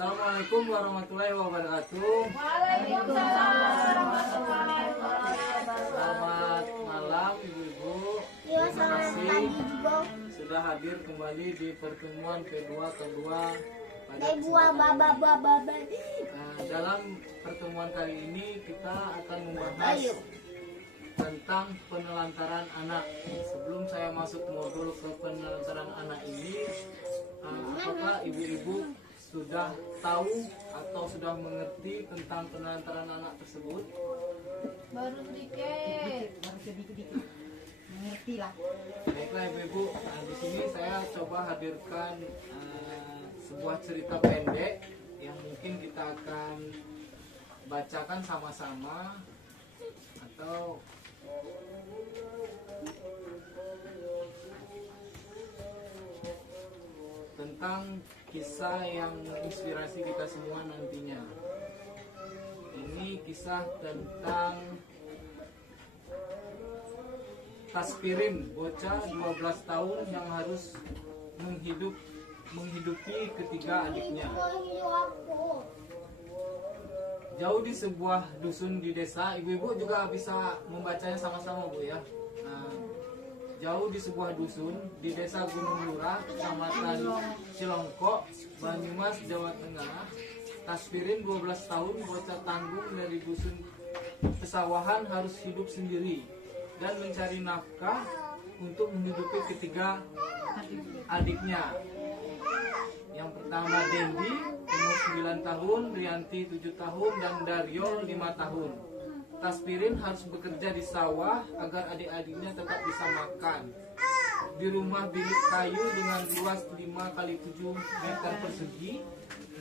Assalamualaikum warahmatullahi wabarakatuh. Waalaikumsalam warahmatullahi wabarakatuh. Selamat malam ibu-ibu. Terima kasih sudah hadir kembali di pertemuan kedua pada kesempatan ini. Dalam pertemuan kali ini kita akan membahas tentang penelantaran anak. Sebelum saya masuk modul ke penelantaran anak ini, apakah ibu-ibu sudah tahu atau sudah mengerti tentang penelantaran anak tersebut? Baru sedikit mengerti lah. Baiklah ibu-ibu, di sini saya coba hadirkan sebuah cerita pendek yang mungkin kita akan bacakan sama-sama atau tentang kisah yang menginspirasi kita semua nantinya. Ini kisah tentang Taspirin, bocah 12 tahun yang harus menghidupi ketiga adiknya. Jauh di sebuah dusun di desa, ibu-ibu juga bisa membacanya sama-sama Bu ya. Jauh di sebuah dusun di desa Gunung Lurah, Kecamatan Cilongkok, Banyumas, Jawa Tengah, Taspirin 12 tahun, bocah tanggung dari dusun pesawahan harus hidup sendiri dan mencari nafkah untuk menghidupi ketiga adiknya. Yang pertama Dendi, umur 9 tahun, Rianti 7 tahun, dan Daryo 5 tahun. Taspirin harus bekerja di sawah agar adik-adiknya tetap bisa makan. Di rumah bilik kayu dengan luas 5 kali 7 meter persegi,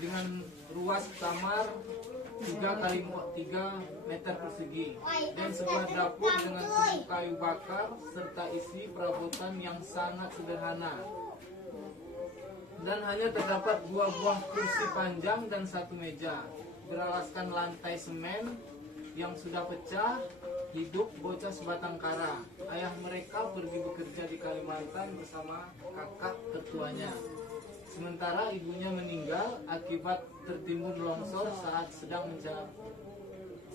dengan ruas kamar 3 kali 3 meter persegi, dan sebuah dapur dengan tungku kayu bakar serta isi perabotan yang sangat sederhana. Dan hanya terdapat 2 buah kursi panjang dan 1 meja beralaskan lantai semen yang sudah pecah. Hidup bocah sebatang kara. Ayah mereka pergi bekerja di Kalimantan bersama kakak tertuanya. Sementara ibunya meninggal akibat tertimbun longsor saat sedang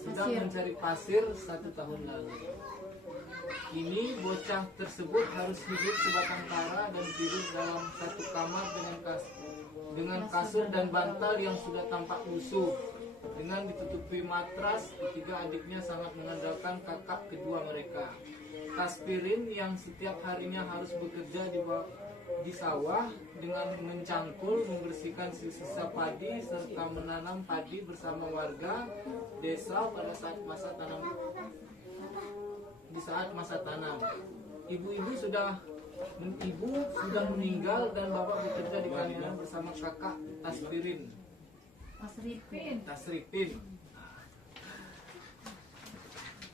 mencari pasir 1 tahun lalu. Kini bocah tersebut harus hidup sebatang kara dan tidur dalam satu kamar dengan kasur dan bantal yang sudah tampak lusuh. Dengan ditutupi matras, ketiga adiknya sangat mengandalkan kakak kedua mereka. Taspirin yang setiap harinya harus bekerja di sawah dengan mencangkul, membersihkan sisa padi serta menanam padi bersama warga desa pada saat masa tanam. Ibu sudah meninggal dan bapak bekerja di Kalimantan bersama kakak Tasripin.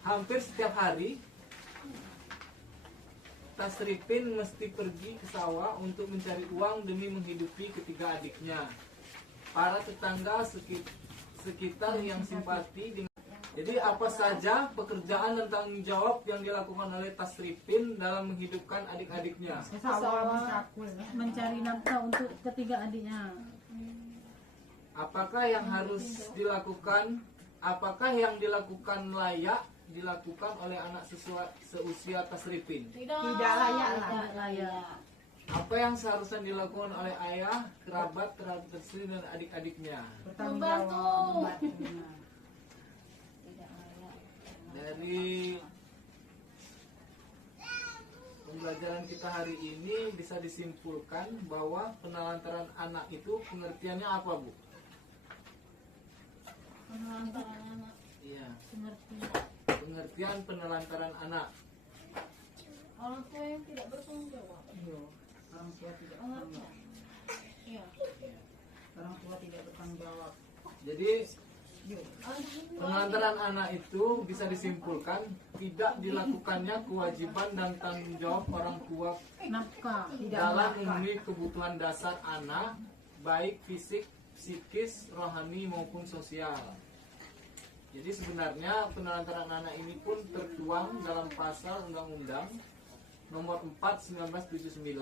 Hampir setiap hari Tasripin mesti pergi ke sawah untuk mencari uang demi menghidupi ketiga adiknya. Para tetangga sekitar yang simpati dengan. Jadi apa saja pekerjaan dan tanggung jawab yang dilakukan oleh Tasripin dalam menghidupkan adik-adiknya? Mencari nafkah untuk ketiga adiknya. Apakah yang harus dilakukan? Apakah yang dilakukan layak dilakukan oleh anak seusia Tasripin? Tidak layak. Apa yang seharusnya dilakukan oleh ayah, kerabat Tasripin dan adik-adiknya? Membantu. Dari pembelajaran kita hari ini bisa disimpulkan bahwa penelantaran anak itu pengertiannya apa, Bu? Penelantaran anak. Iya. Pengertian penelantaran anak. Orang tua yang tidak bertanggung jawab. Orang tua tidak bertanggung jawab. Iya. Orang tua tidak bertanggung jawab. Jadi penelantaran anak itu bisa disimpulkan tidak dilakukannya kewajiban dan tanggung jawab orang tua Nafkah dalam memenuhi kebutuhan dasar anak, baik fisik, psikis, rohani maupun sosial. Jadi sebenarnya penelantaran anak ini pun tertuang dalam pasal Undang-Undang Nomor 4 1979.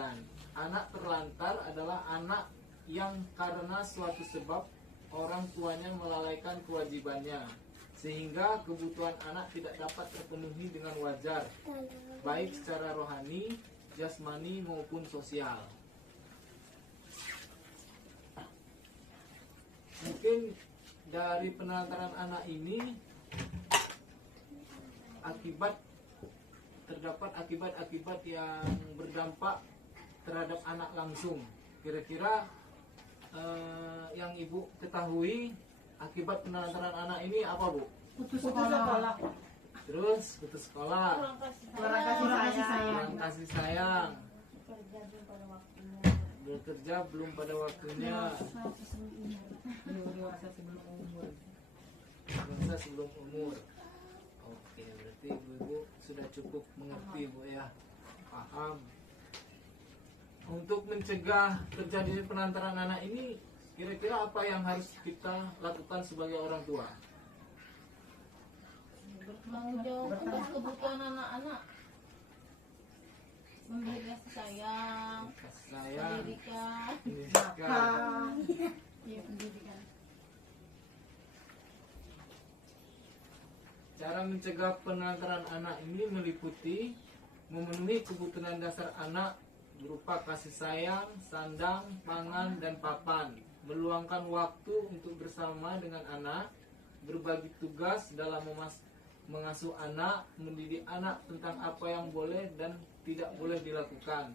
Anak terlantar adalah anak yang karena suatu sebab orang tuanya melalaikan kewajibannya, sehingga kebutuhan anak tidak dapat terpenuhi dengan wajar, baik secara rohani, jasmani maupun sosial. Mungkin dari penelantaran anak ini terdapat akibat-akibat yang berdampak terhadap anak langsung. Kira-kira yang ibu ketahui akibat penelantaran anak ini apa, Bu? Putus sekolah. Terus putus sekolah, Kurang kasih sayang. kurang kasih sayang, Kerja belum pada waktunya. bekerja belum pada waktunya, Dewasa sebelum umur. dewasa sebelum umur. Oke, berarti ibu-ibu sudah cukup mengerti, Bu, ya, paham. Untuk mencegah terjadinya penelantaran anak ini, kira-kira apa yang harus kita lakukan sebagai orang tua? Bertanggung jawab atas kebutuhan anak-anak. Memberi kasih sayang, Kasih sayang, pendidikan. pendidikan. Iya, pendidikan. Cara mencegah penelantaran anak ini meliputi memenuhi kebutuhan dasar anak berupa kasih sayang, sandang, pangan, dan papan, meluangkan waktu untuk bersama dengan anak, berbagi tugas dalam mengasuh anak, mendidik anak tentang apa yang boleh dan tidak boleh dilakukan,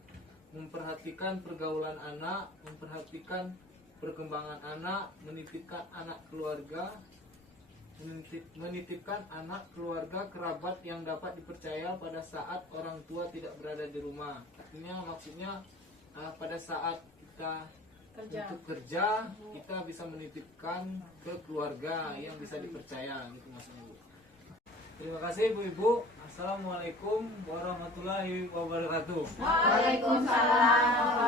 memperhatikan pergaulan anak, memperhatikan perkembangan anak, menitipkan anak keluarga kerabat yang dapat dipercaya pada saat orang tua tidak berada di rumah. Artinya maksudnya pada saat kita untuk kerja, kita bisa menitipkan ke keluarga yang bisa dipercaya, gitu maksudnya, Bu. Terima kasih, Ibu-ibu. Assalamualaikum warahmatullahi wabarakatuh. Waalaikumsalam.